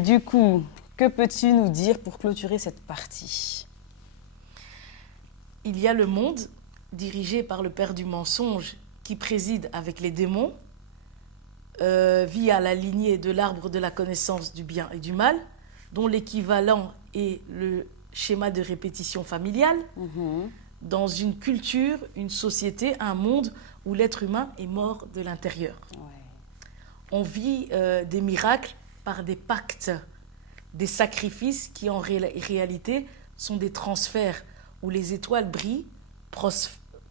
du coup, que peux-tu nous dire pour clôturer cette partie? Il y a le monde dirigé par le père du mensonge qui préside avec les démons via la lignée de l'arbre de la connaissance du bien et du mal, dont l'équivalent est le schéma de répétition familiale, dans une culture, une société, un monde où l'être humain est mort de l'intérieur. Ouais. On vit des miracles par des pactes, des sacrifices qui en réalité sont des transferts où les étoiles brillent,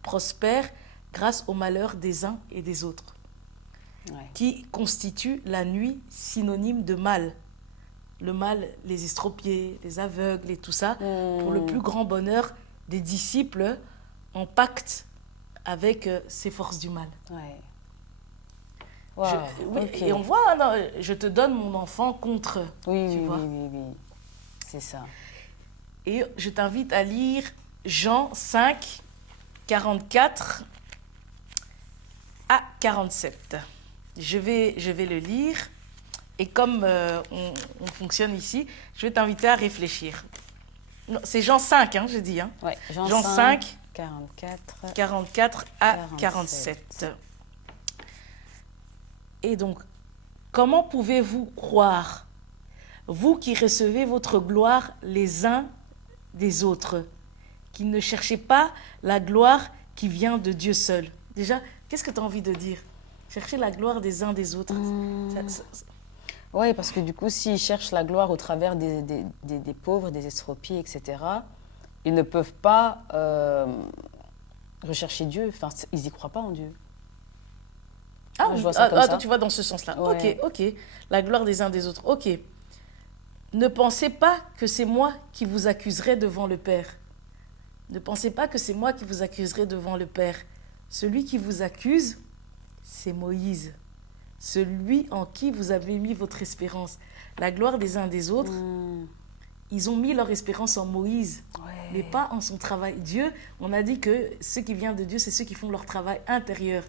prospèrent grâce au malheur des uns et des autres, qui constitue la nuit synonyme de mal. Le mal, les estropiés, les aveugles et tout ça, pour le plus grand bonheur des disciples en pacte avec ces forces du mal. Ouais. Wow, okay. Et on voit, non, je te donne mon enfant contre. Oui. C'est ça. Et je t'invite à lire Jean 5, 44 à 47. Je vais le lire. Et comme on fonctionne ici, je vais t'inviter à réfléchir. C'est Jean 5, hein, je dis. Hein. Ouais, Jean 5, 44 à 47. Et donc, comment pouvez-vous croire, vous qui recevez votre gloire les uns des autres, qui ne cherchez pas la gloire qui vient de Dieu seul? Déjà, qu'est-ce que tu as envie de dire? Chercher la gloire des uns des autres. Oui, parce que du coup, s'ils cherchent la gloire au travers des pauvres, des estropiés, etc., ils ne peuvent pas rechercher Dieu. Enfin, ils n'y croient pas en Dieu. Ah oui, je vois ça comme ça. Toi, tu vas dans ce sens-là. Ouais. Ok. La gloire des uns des autres. Ok. Ne pensez pas que c'est moi qui vous accuserai devant le Père. Ne pensez pas que c'est moi qui vous accuserai devant le Père. Celui qui vous accuse, c'est Moïse. Celui en qui vous avez mis votre espérance. La gloire des uns des autres, ils ont mis leur espérance en Moïse, mais pas en son travail. Dieu, on a dit que ceux qui viennent de Dieu, c'est ceux qui font leur travail intérieur.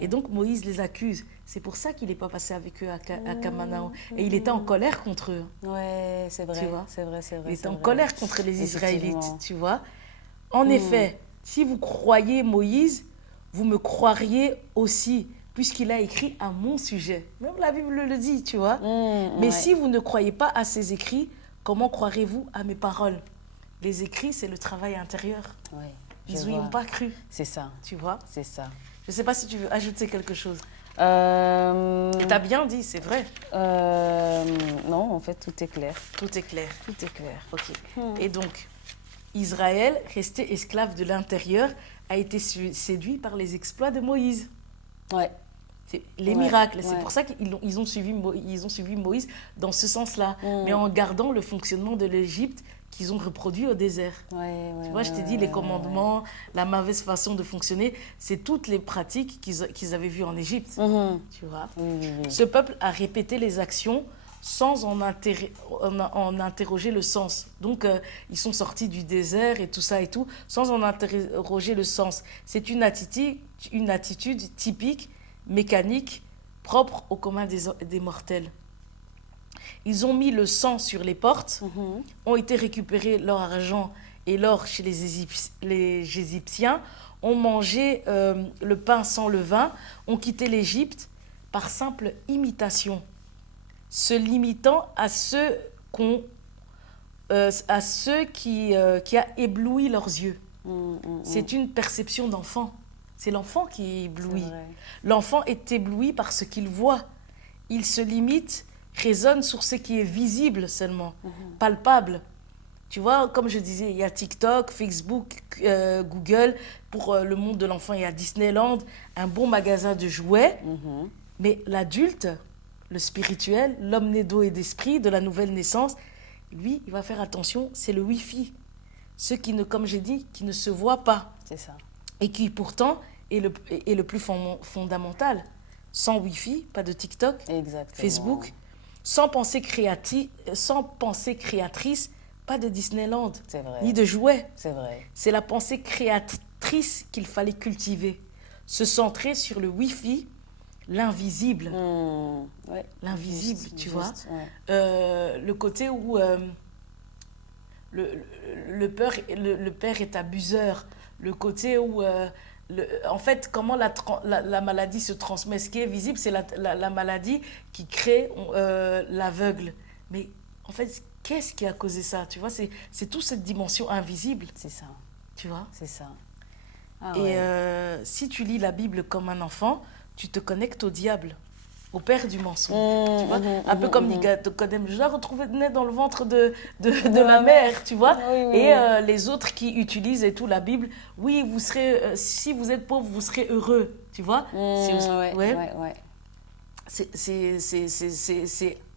Et donc Moïse les accuse. C'est pour ça qu'il n'est pas passé avec eux à Canaan. Et il était en colère contre eux. Ouais, c'est vrai. Tu vois? C'est vrai. Il était en colère contre les Israélites, tu vois. En effet, si vous croyez Moïse, vous me croiriez aussi, puisqu'il a écrit à mon sujet. Même la Bible le dit, tu vois. Mais si vous ne croyez pas à ses écrits, comment croirez-vous à mes paroles? Les écrits, c'est le travail intérieur. Ils n'y ont pas cru. C'est ça. Tu vois? C'est ça. Je ne sais pas si tu veux ajouter quelque chose. Et tu as bien dit, c'est vrai. Non, en fait, tout est clair. Tout est clair. Tout est clair. Ok. Et donc, Israël, resté esclave de l'intérieur, a été séduit par les exploits de Moïse. Ouais. Les miracles. C'est pour ça qu'ils ont suivi Moïse dans ce sens-là, mais en gardant le fonctionnement de l'Égypte qu'ils ont reproduit au désert. Tu vois, je t'ai dit, les commandements, la mauvaise façon de fonctionner, c'est toutes les pratiques qu'ils avaient vues en Égypte. Tu vois. Ce peuple a répété les actions sans en interroger le sens. Donc, ils sont sortis du désert et tout ça et tout, sans en interroger le sens. C'est une attitude typique, mécanique, propre au commun des mortels. Ils ont mis le sang sur les portes, ont été récupérer leur argent et l'or chez les Égyptiens, ont mangé le pain sans levain, ont quitté l'Égypte par simple imitation, se limitant à ceux qui a ébloui leurs yeux. C'est une perception d'enfant. C'est l'enfant qui éblouit. L'enfant est ébloui par ce qu'il voit. Il se limite, raisonne sur ce qui est visible seulement, palpable. Tu vois, comme je disais, il y a TikTok, Facebook, Google. Pour le monde de l'enfant, il y a Disneyland, un bon magasin de jouets. Mais l'adulte, le spirituel, l'homme né d'eau et d'esprit, de la nouvelle naissance, lui, il va faire attention, c'est le Wi-Fi. Ceux qui, comme j'ai dit, qui ne se voient pas. C'est ça. Et qui pourtant est le plus fondamental. Sans Wi-Fi, pas de TikTok, Facebook, sans pensée créatrice, pas de Disneyland, ni de jouets. C'est vrai. C'est la pensée créatrice qu'il fallait cultiver. Se centrer sur le Wi-Fi, l'invisible. Ouais. L'invisible, tu vois. Ouais. Le côté où le père est abuseur. Le côté où... en fait, comment la maladie se transmet. Ce qui est visible, c'est la maladie qui crée l'aveugle. Mais en fait, qu'est-ce qui a causé ça? Tu vois, c'est toute cette dimension invisible. C'est ça. Tu vois? C'est ça. Et si tu lis la Bible comme un enfant, tu te connectes au diable, au père du mensonge. Tu vois, un peu comme Nicodème. Je dois retrouver né dans le ventre de la mère, tu vois. Les autres qui utilisent et tout la Bible, oui, vous serez, si vous êtes pauvre, vous serez heureux, tu vois.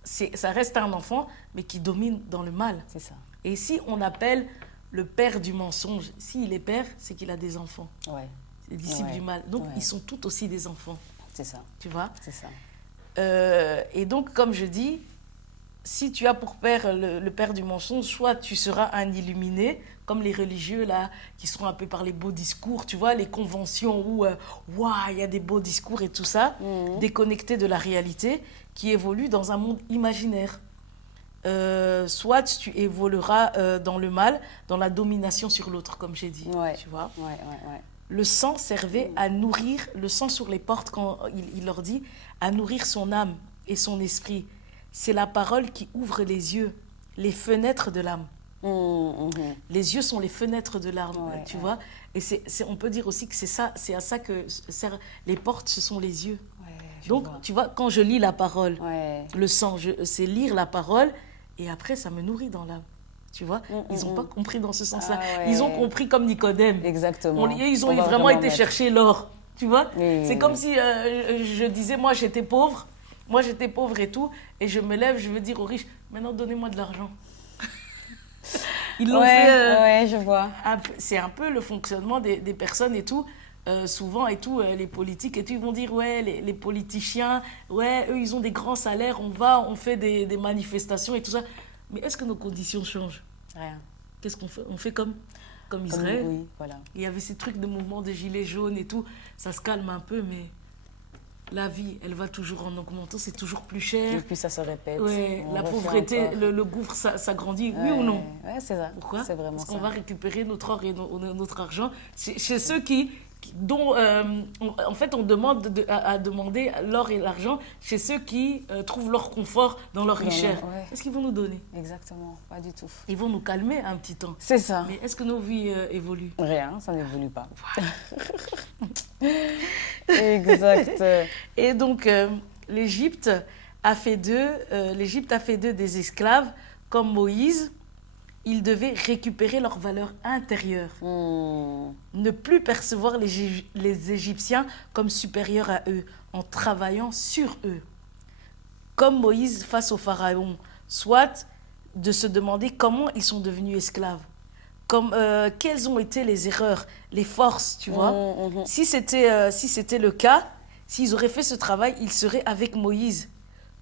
Ça reste un enfant, mais qui domine dans le mal. C'est ça. Et si on appelle le père du mensonge, s'il est père, c'est qu'il a des enfants. Ouais. Les disciples du mal. Donc, ils sont tous aussi des enfants. C'est ça. Tu vois? C'est ça. Et donc, comme je dis, si tu as pour père le père du mensonge, soit tu seras un illuminé, comme les religieux, là, qui seront un peu par les beaux discours, tu vois, les conventions où, il y a des beaux discours et tout ça, déconnectés de la réalité, qui évoluent dans un monde imaginaire. Soit tu évolueras dans le mal, dans la domination sur l'autre, comme j'ai dit. Tu vois. Le sang servait à nourrir, le sang sur les portes, quand il leur dit, à nourrir son âme et son esprit. C'est la parole qui ouvre les yeux, les fenêtres de l'âme. Les yeux sont les fenêtres de l'âme, tu vois. Et on peut dire aussi que c'est à ça que servent les portes, ce sont les yeux. Donc, tu vois, quand je lis la parole, le sang, c'est lire la parole, et après, ça me nourrit dans l'âme. Tu vois, ils n'ont pas compris dans ce sens-là. Ils ont compris comme Nicodème. Exactement. Ils ont vraiment été chercher l'or. Tu vois, c'est comme si je disais, moi, j'étais pauvre. Moi, j'étais pauvre et tout. Et je me lève, je veux dire aux riches, maintenant, donnez-moi de l'argent. Ils l'ont fait. Je vois. C'est un peu le fonctionnement des personnes et tout. Souvent et tout, les politiques et tout, ils vont dire, les politiciens, eux, ils ont des grands salaires, on fait des manifestations et tout ça. Mais est-ce que nos conditions changent? Rien. Qu'est-ce qu'on fait? On fait comme Israël. Oui, voilà. Il y avait ces trucs de mouvement de gilets jaunes et tout. Ça se calme un peu, mais la vie, elle va toujours en augmentant. C'est toujours plus cher. Et puis ça se répète. La pauvreté, le gouffre, ça grandit. Oui ou non? Oui, c'est ça. Pourquoi? C'est vraiment Parce ça. qu'on va récupérer notre or et notre argent chez ceux dont en fait on demande à demander l'or et l'argent chez ceux qui trouvent leur confort dans leur richesse. Est-ce qu'ils vont nous donner? Exactement, pas du tout. Ils vont nous calmer un petit temps. C'est ça. Mais est-ce que nos vies évoluent? Rien, ça n'évolue pas. Exact. Et donc l'Égypte a fait d'eux des esclaves comme Moïse. Ils devaient récupérer leur valeur intérieure. Ne plus percevoir les Égyptiens comme supérieurs à eux, en travaillant sur eux. Comme Moïse face au Pharaon, soit de se demander comment ils sont devenus esclaves. Quelles ont été les erreurs, les forces, tu vois. Si c'était le cas, s'ils auraient fait ce travail, ils seraient avec Moïse.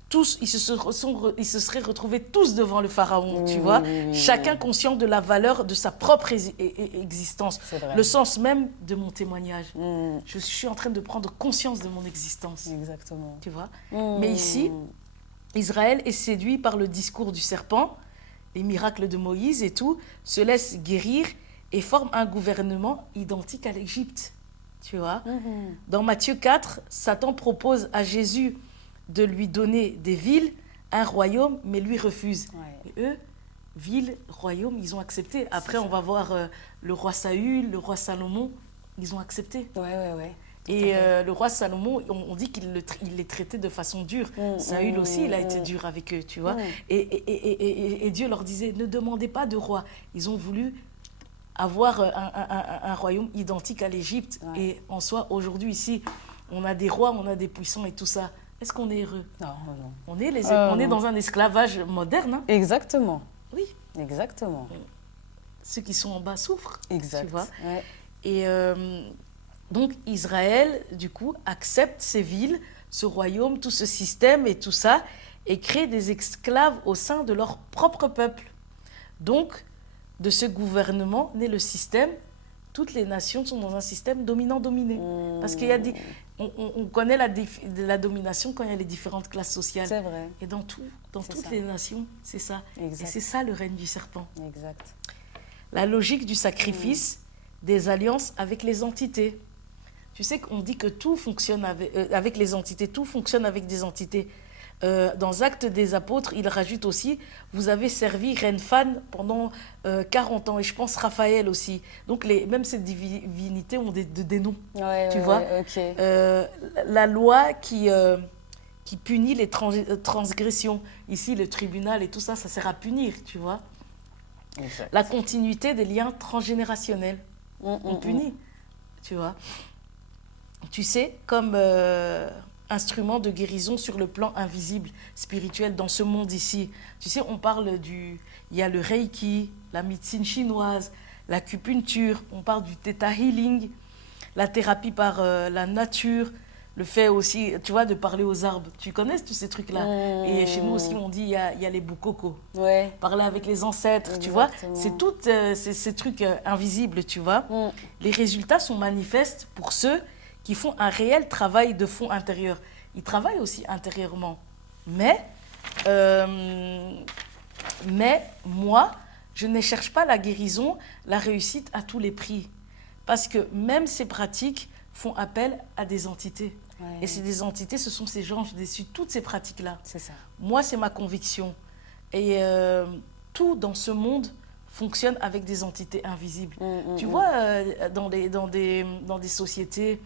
Tous, ils se seraient retrouvés tous devant le Pharaon, tu vois. Chacun conscient de la valeur de sa propre existence. Le sens même de mon témoignage. Je suis en train de prendre conscience de mon existence. Exactement. Tu vois. Mais ici, Israël est séduit par le discours du serpent, les miracles de Moïse et tout, se laisse guérir et forme un gouvernement identique à l'Égypte. Tu vois. Dans Matthieu 4, Satan propose à Jésus de lui donner des villes, un royaume, mais lui refuse. Et eux, ville, royaume, ils ont accepté. Après, on va voir le roi Saül, le roi Salomon, ils ont accepté. Et le roi Salomon, on dit qu'il les traitait de façon dure. Saül aussi, il a été dur avec eux, tu vois. Et Dieu leur disait, ne demandez pas de roi. Ils ont voulu avoir un royaume identique à l'Égypte. Et en soi, aujourd'hui, ici, on a des rois, on a des puissants et tout ça. Est-ce qu'on est heureux? Non. On est dans un esclavage moderne. Hein? Exactement. Oui. Exactement. Ceux qui sont en bas souffrent. Exact. Tu vois. Et donc, Israël, du coup, accepte ces villes, ce royaume, tout ce système et tout ça, et crée des esclaves au sein de leur propre peuple. Donc, de ce gouvernement naît le système. Toutes les nations sont dans un système dominant-dominé. Parce qu'il y a on connaît la domination quand il y a les différentes classes sociales. C'est vrai. Et dans toutes les nations, c'est ça. Exact. Et c'est ça le règne du serpent. Exact. La logique du sacrifice, des alliances avec les entités. Tu sais qu'on dit que tout fonctionne avec les entités, tout fonctionne avec des entités. Dans Actes des Apôtres, il rajoute aussi, vous avez servi Reine Fan pendant 40 ans, et je pense Raphaël aussi. Donc même ces divinités ont des noms, tu vois. Okay. La loi qui punit les transgressions. Ici, le tribunal et tout ça, ça sert à punir, tu vois. Exact. La continuité des liens transgénérationnels. On punit, tu vois. Tu sais, comme instrument de guérison sur le plan invisible, spirituel, dans ce monde ici. Tu sais, on parle il y a le Reiki, la médecine chinoise, l'acupuncture, on parle du Theta Healing, la thérapie par la nature, le fait aussi, tu vois, de parler aux arbres. Tu connais tous ces trucs-là. Et chez nous aussi, on dit, il y a les boukoko. Ouais. Parler avec les ancêtres, exactement. Tu vois. C'est tous ces trucs invisibles, tu vois. Les résultats sont manifestes pour ceux qui font un réel travail de fond intérieur. Ils travaillent aussi intérieurement. Mais moi, je ne cherche pas la guérison, la réussite à tous les prix. Parce que même ces pratiques font appel à des entités. Ouais. Et ces entités, ce sont ces gens déçus, toutes ces pratiques-là. C'est ça. Moi, c'est ma conviction. Et tout dans ce monde fonctionne avec des entités invisibles. Tu vois, dans des sociétés,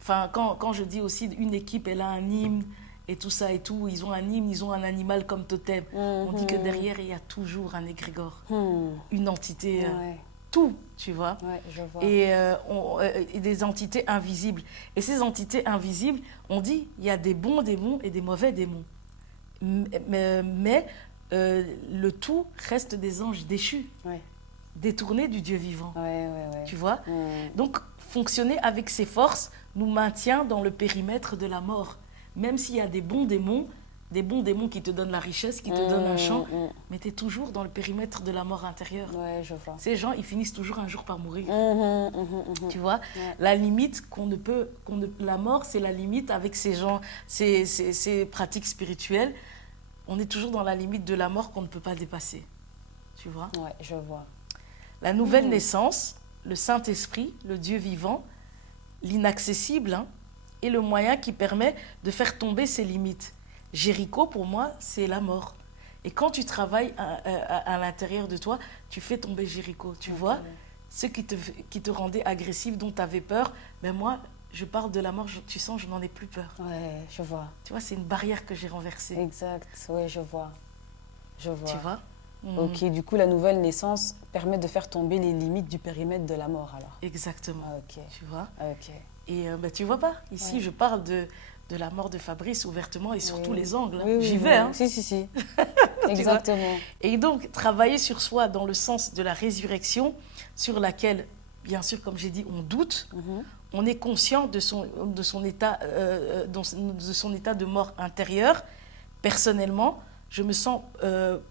enfin, quand je dis aussi une équipe, elle a un hymne et tout ça et tout, ils ont un hymne, ils ont un animal comme totem. On dit que derrière, il y a toujours un égrégore, une entité, tout, tu vois. Ouais, je vois. Et des entités invisibles. Et ces entités invisibles, on dit, il y a des bons démons et des mauvais démons. Mais le tout reste des anges déchus, détournés du Dieu vivant. Tu vois. Donc, fonctionner avec ces forces nous maintient dans le périmètre de la mort. Même s'il y a des bons démons qui te donnent la richesse, qui te donnent un champ, mais tu es toujours dans le périmètre de la mort intérieure. Ouais, je vois. Ces gens, ils finissent toujours un jour par mourir. Tu vois, la limite la mort, c'est la limite avec ces gens, ces pratiques spirituelles. On est toujours dans la limite de la mort qu'on ne peut pas dépasser. Tu vois. Ouais, je vois. La nouvelle naissance, le Saint-Esprit, le Dieu vivant, l'inaccessible, est le moyen qui permet de faire tomber ses limites. Jéricho, pour moi, c'est la mort. Et quand tu travailles à l'intérieur de toi, tu fais tomber Jéricho. Tu vois, ce qui te rendait agressif, dont tu avais peur, mais moi, je parle de la mort, tu sens, je n'en ai plus peur. Ouais, je vois. Tu vois, c'est une barrière que j'ai renversée. Exact, oui, je vois. Tu vois. Ok, du coup, la nouvelle naissance permet de faire tomber les limites du périmètre de la mort, alors. Exactement. Ok. Tu vois. Ok. Et tu vois pas, ici, je parle de la mort de Fabrice ouvertement et sur tous les angles. J'y vais, hein. Si. Exactement. Et donc, travailler sur soi dans le sens de la résurrection, sur laquelle, bien sûr, comme j'ai dit, on doute, on est conscient de son état de mort intérieure. Personnellement, je me sens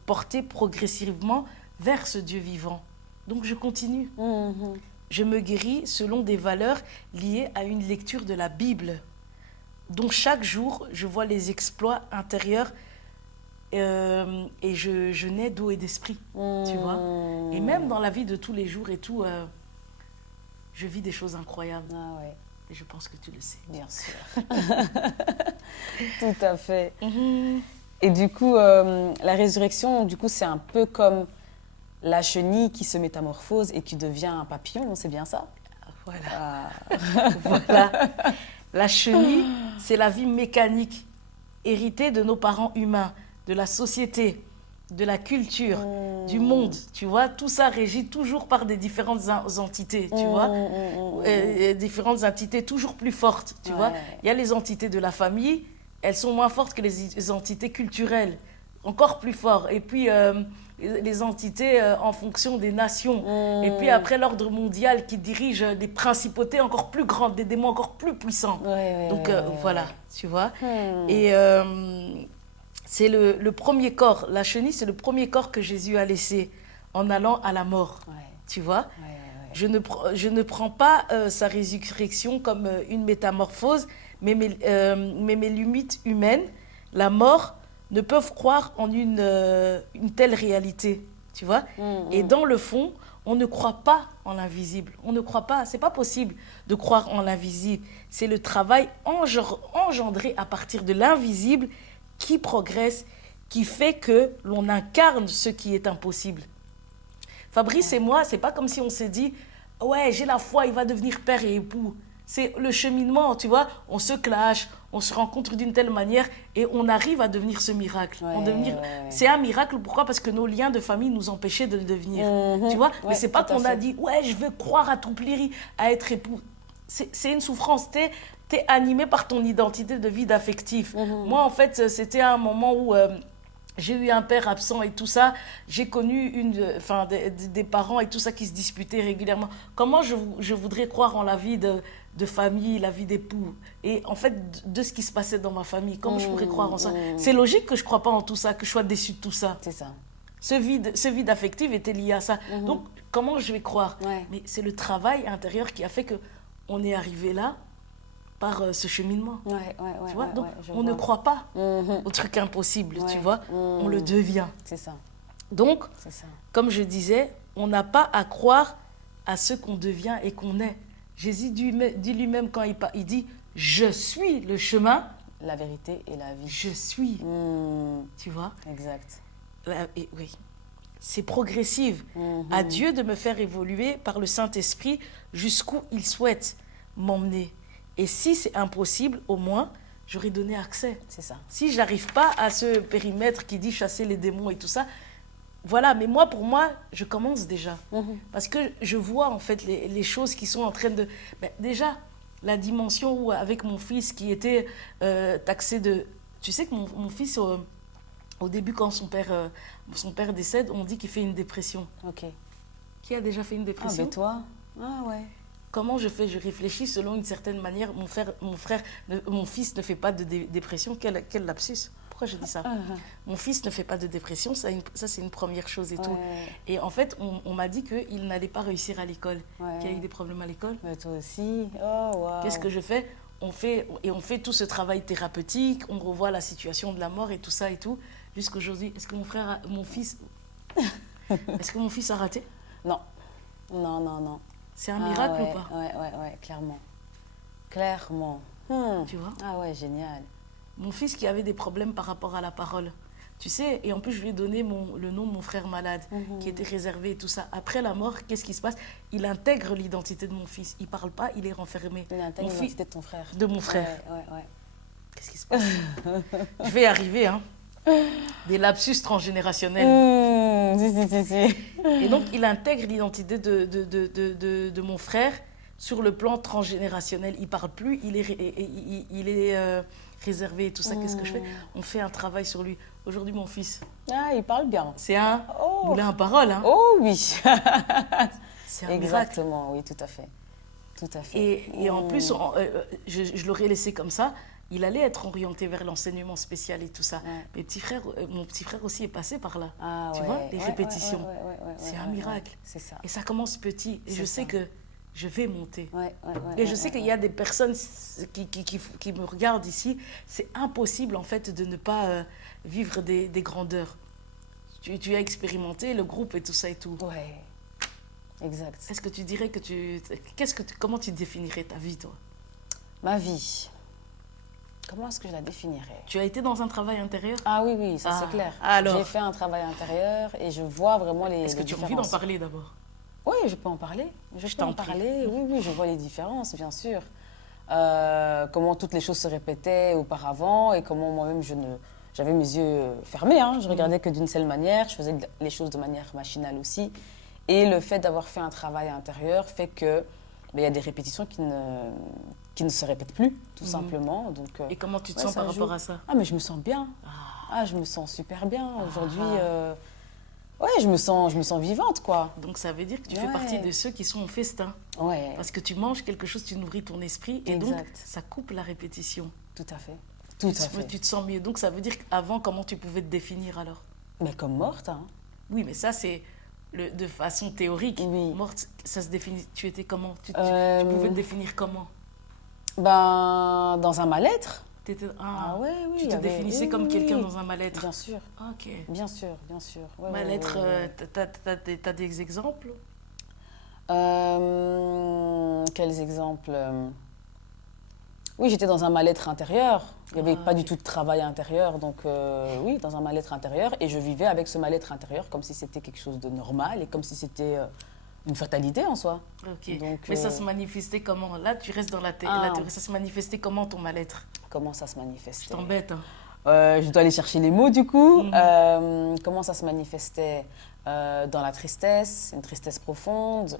portée progressivement vers ce Dieu vivant. Donc, je continue. Je me guéris selon des valeurs liées à une lecture de la Bible. Donc, chaque jour, je vois les exploits intérieurs et je nais d'eau et d'esprit, tu vois. Et même dans la vie de tous les jours et tout, je vis des choses incroyables. Ah ouais. Et je pense que tu le sais. Bien sûr. Tout à fait. Et du coup, la résurrection, du coup, c'est un peu comme la chenille qui se métamorphose et qui devient un papillon, c'est bien ça? Voilà. Voilà. La chenille, c'est la vie mécanique, héritée de nos parents humains, de la société, de la culture, du monde. Tu vois, tout ça régit toujours par des différentes entités, tu vois. Différentes entités toujours plus fortes, tu vois. Il y a les entités de la famille, elles sont moins fortes que les entités culturelles, encore plus fortes. Et puis, les entités en fonction des nations. Et puis après, l'ordre mondial qui dirige des principautés encore plus grandes, des démons encore plus puissants. Donc, voilà, tu vois. Et c'est le premier corps. La chenille, c'est le premier corps que Jésus a laissé en allant à la mort, tu vois. Je ne prends pas sa résurrection comme une métamorphose, mais mes limites humaines, la mort, ne peuvent croire en une telle réalité, tu vois. Et dans le fond, on ne croit pas en l'invisible. On ne croit pas, c'est pas possible de croire en l'invisible. C'est le travail engendré à partir de l'invisible qui progresse, qui fait que l'on incarne ce qui est impossible. Fabrice et moi, c'est pas comme si on s'est dit « Ouais, j'ai la foi, il va devenir père et époux ». C'est le cheminement, tu vois. On se clash, on se rencontre d'une telle manière et on arrive à devenir ce miracle. C'est un miracle, pourquoi? Parce que nos liens de famille nous empêchaient de le devenir. Tu vois? Mais c'est pas qu'on a dit « Ouais, je veux croire à ton pléri, à être époux ». C'est une souffrance. T'es animé par ton identité de vie d'affectif. Moi, en fait, c'était un moment où... j'ai eu un père absent et tout ça. J'ai connu des parents et tout ça qui se disputaient régulièrement. Comment je voudrais croire en la vie de famille, la vie d'époux? Et en fait, de ce qui se passait dans ma famille, comment je pourrais croire en ça? C'est logique que je ne croie pas en tout ça, que je sois déçue de tout ça. C'est ça. Ce vide affectif était lié à ça. Donc, comment je vais croire? Mais c'est le travail intérieur qui a fait qu'on est arrivé là par ce cheminement. Tu vois? Donc, on ne croit pas au truc impossible, tu vois. On le devient. C'est ça. Donc, comme je disais, on n'a pas à croire à ce qu'on devient et qu'on est. Jésus dit lui-même quand il dit « Je suis le chemin. » La vérité et la vie. Je suis. Tu vois? Exact. Oui. C'est progressif. À Dieu de me faire évoluer par le Saint-Esprit jusqu'où il souhaite m'emmener. Et si c'est impossible, au moins, j'aurais donné accès. C'est ça. Si je n'arrive pas à ce périmètre qui dit chasser les démons et tout ça, voilà. Mais moi, pour moi, je commence déjà. Parce que je vois, en fait, les choses qui sont en train de... déjà, la dimension où, avec mon fils qui était taxé de... Tu sais que mon fils, au début, quand son père décède, on dit qu'il fait une dépression. Ok. Qui a déjà fait une dépression? Ah, mais toi? Ah, ouais. Comment je fais? Je réfléchis selon une certaine manière. Mon fils ne fait pas de dépression. Quel lapsus? Pourquoi je dis ça? Mon fils ne fait pas de dépression. Ça c'est une première chose et tout. Et en fait, on m'a dit qu'il n'allait pas réussir à l'école. Qu'il y a eu des problèmes à l'école. Mais toi aussi. Oh, wow. Qu'est-ce que je fais? On fait tout ce travail thérapeutique. On revoit la situation de la mort et tout ça et tout. Jusqu'aujourd'hui, est-ce que mon fils a raté? Non. Non. C'est un miracle ou pas? Ouais, clairement. Clairement. Tu vois? Ah ouais, génial. Mon fils qui avait des problèmes par rapport à la parole. Tu sais, et en plus, je lui ai donné le nom de mon frère malade, qui était réservé et tout ça. Après la mort, qu'est-ce qui se passe? Il intègre l'identité de mon fils. Il ne parle pas, il est renfermé. Il intègre l'identité de ton frère. De mon frère. Ouais. Qu'est-ce qui se passe? Je vais y arriver, hein. Des lapsus transgénérationnels. Si. Et donc, il intègre l'identité de mon frère sur le plan transgénérationnel. Il ne parle plus, il est réservé et tout ça. Qu'est-ce que je fais? On fait un travail sur lui. Aujourd'hui, mon fils... Ah, il parle bien. C'est un moulin à parole. Hein. Oh oui. C'est un exactement, miracle. Oui, tout à fait. Tout à fait. Et en plus, je l'aurais laissé comme ça. Il allait être orienté vers l'enseignement spécial et tout ça. Ouais. Mon petit frère aussi est passé par là. Ah, tu vois, les répétitions. C'est un miracle. C'est ça. Et ça commence petit. Et je sais que je vais monter. Et je sais qu'il y a des personnes qui me regardent ici. C'est impossible, en fait, de ne pas vivre des grandeurs. Tu as expérimenté le groupe et tout ça et tout. Ouais, exact. Est-ce que tu dirais que comment tu définirais ta vie, toi? Ma vie. Comment est-ce que je la définirais? Tu as été dans un travail intérieur? Ah oui, ça c'est clair. Alors... J'ai fait un travail intérieur et je vois vraiment les Est-ce que tu as envie d'en parler d'abord? Oui, je peux en parler. Je peux en parler. Oui, je vois les différences, bien sûr. Comment toutes les choses se répétaient auparavant et comment moi-même j'avais mes yeux fermés. Hein. Je regardais que d'une seule manière. Je faisais les choses de manière machinale aussi. Et le fait d'avoir fait un travail intérieur fait que il y a des répétitions qui ne se répètent plus, tout simplement. Donc, et comment tu te sens par rapport à ça? Ah, mais je me sens bien. Je me sens super bien. Aujourd'hui, je me sens vivante, quoi. Donc, ça veut dire que tu fais partie de ceux qui sont au festin. Ouais. Parce que tu manges quelque chose, tu nourris ton esprit. Et donc, ça coupe la répétition. Tout à fait. Tu te sens mieux. Donc, ça veut dire qu'avant, comment tu pouvais te définir alors? Mais comme morte, hein. Oui, mais ça, c'est... de façon théorique, oui. Morte, ça se définit. Tu étais comment? Tu pouvais te définir comment? Dans un mal-être. Ouais, oui. Tu te définissais comme quelqu'un dans un mal-être. Bien sûr. Ok. Bien sûr, bien sûr. Ouais, mal-être, t'as des exemples? Quels exemples? Oui, j'étais dans un mal-être intérieur. Il n'y avait pas du tout de travail intérieur. Donc, oui, dans un mal-être intérieur. Et je vivais avec ce mal-être intérieur comme si c'était quelque chose de normal et comme si c'était une fatalité en soi. Ok. Donc, mais ça se manifestait comment? Là, tu restes dans la théorie. Ça se manifestait comment ton mal-être? Comment ça se manifestait? Je t'embête. Hein. Je dois aller chercher les mots du coup. Comment ça se manifestait? Dans la tristesse, une tristesse profonde.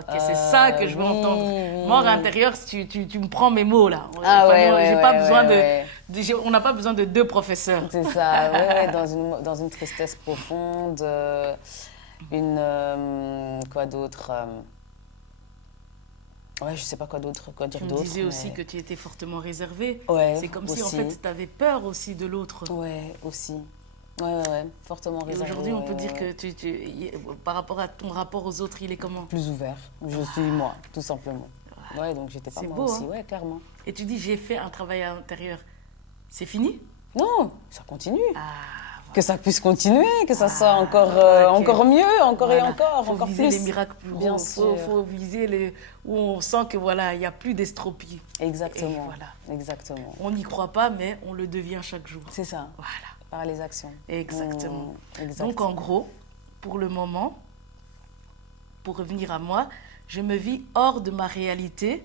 Ok, c'est ça que je veux entendre. Oui. Mort intérieure, tu me prends mes mots là. On n'a pas besoin de deux professeurs. C'est ça, ouais, dans une tristesse profonde. Quoi d'autre? Ouais, je sais pas quoi dire d'autre. Tu me disais aussi que tu étais fortement réservée. Ouais, c'est comme si en fait tu avais peur aussi de l'autre. Ouais, aussi. Ouais, fortement réservé. Aujourd'hui, on peut dire que par rapport à ton rapport aux autres, il est comment? Plus ouvert. Je suis moi, tout simplement. Ouais, donc j'étais pas moi beau, aussi, hein? ouais, clairement. Et tu dis, j'ai fait un travail à l'intérieur. C'est fini? Non, ça continue. Voilà. Que ça puisse continuer, que ça soit encore mieux, encore et encore, faut viser plus. Les miracles plus gros. Bien sûr. Faut viser où on sent que voilà, il n'y a plus d'estropie. Exactement. Exactement. On n'y croit pas, mais on le devient chaque jour. C'est ça. Voilà. Par les actions. Exactement. Donc en gros, pour le moment, pour revenir à moi, je me vis hors de ma réalité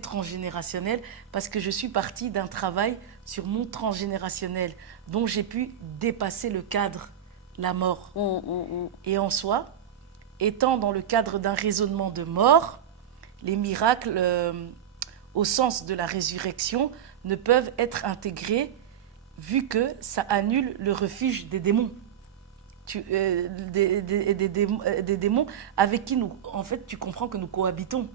transgénérationnelle, parce que je suis partie d'un travail sur mon transgénérationnel, dont j'ai pu dépasser le cadre, la mort. Et en soi, étant dans le cadre d'un raisonnement de mort, les miracles, au sens de la résurrection, ne peuvent être intégrés vu que ça annule le refuge des démons. Des démons avec qui en fait, tu comprends que nous cohabitons.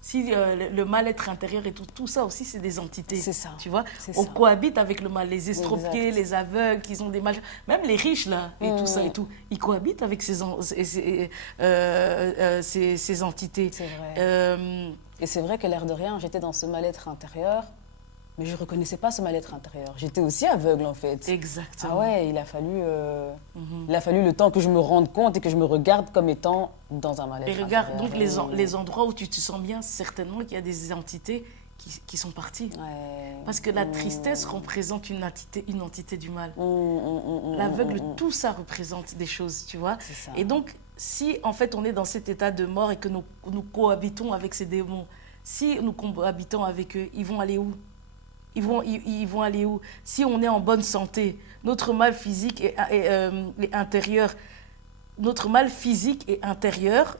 Si le mal-être intérieur et tout ça aussi, c'est des entités. C'est ça. Tu vois, on cohabite avec le mal, les estropiés, les aveugles, qui ont des mal, même les riches là et tout ça et tout, ils cohabitent avec ces entités. C'est vrai. Et c'est vrai que l'air de rien, j'étais dans ce mal-être intérieur, mais je ne reconnaissais pas ce mal-être intérieur. J'étais aussi aveugle en fait. Exactement. Ah ouais, il a fallu le temps que je me rende compte et que je me regarde comme étant dans un mal-être intérieur. Et regarde, donc les endroits où tu te sens bien, certainement qu'il y a des entités qui sont parties. Ouais. Parce que la tristesse représente une entité du mal. L'aveugle, tout ça représente des choses, tu vois. C'est ça. Et donc, si en fait on est dans cet état de mort et que nous cohabitons avec ces démons, si nous cohabitons avec eux, ils vont aller où ? Ils vont aller où? Si on est en bonne santé, notre mal physique et intérieur,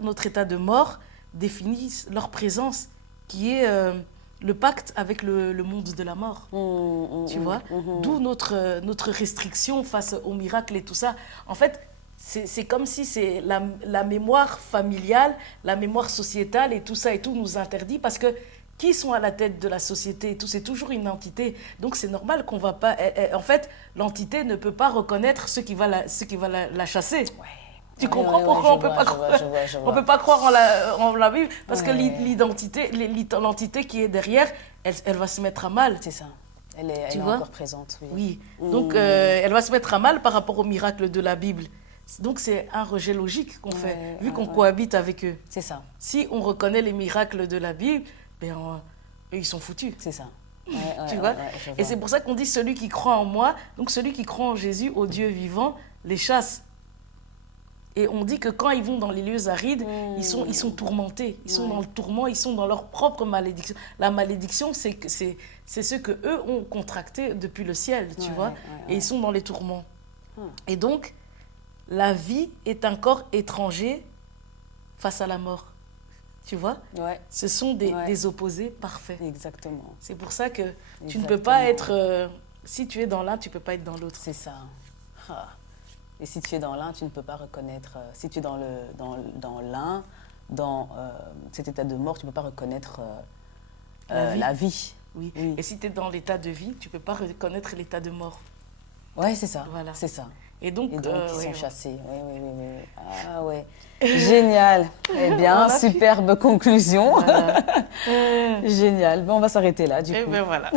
notre état de mort définissent leur présence, qui est le pacte avec le monde de la mort. Tu vois? D'où notre restriction face au miracle et tout ça. En fait, c'est comme si c'est la mémoire familiale, la mémoire sociétale et tout ça et tout nous interdit, parce que qui sont à la tête de la société et tout, c'est toujours une entité. Donc c'est normal qu'on va pas... En fait, l'entité ne peut pas reconnaître ce qui va la chasser. Ouais. Tu comprends pourquoi on peut pas croire? On peut pas croire en la Bible, parce que l'entité qui est derrière, elle va se mettre à mal. C'est ça. Elle est encore présente. Oui. Donc elle va se mettre à mal par rapport au miracle de la Bible. Donc c'est un rejet logique qu'on fait, vu qu'on cohabite avec eux. C'est ça. Si on reconnaît les miracles de la Bible, eux, ils sont foutus. C'est ça. Tu vois? Et c'est pour ça qu'on dit celui qui croit en moi, donc celui qui croit en Jésus, au Dieu vivant, les chasse. Et on dit que quand ils vont dans les lieux arides, ils sont tourmentés. Ils sont dans le tourment, ils sont dans leur propre malédiction. La malédiction, c'est ce que eux ont contracté depuis le ciel, tu vois? Et ils sont dans les tourments. Et donc, la vie est un corps étranger face à la mort. Tu vois? Ce sont des opposés parfaits. Exactement. C'est pour ça que tu ne peux pas être... si tu es dans l'un, tu ne peux pas être dans l'autre. C'est ça. Et si tu es dans l'un, tu ne peux pas reconnaître... si tu es dans l'un, dans cet état de mort, tu ne peux pas reconnaître la vie. Oui. Et si tu es dans l'état de vie, tu ne peux pas reconnaître l'état de mort. Ouais, c'est ça. Voilà. C'est ça. Et donc ils sont chassés. Oui. Ah ouais. Génial. Eh bien, superbe conclusion. Voilà. Génial. Bon, on va s'arrêter là, du coup. Et ben voilà.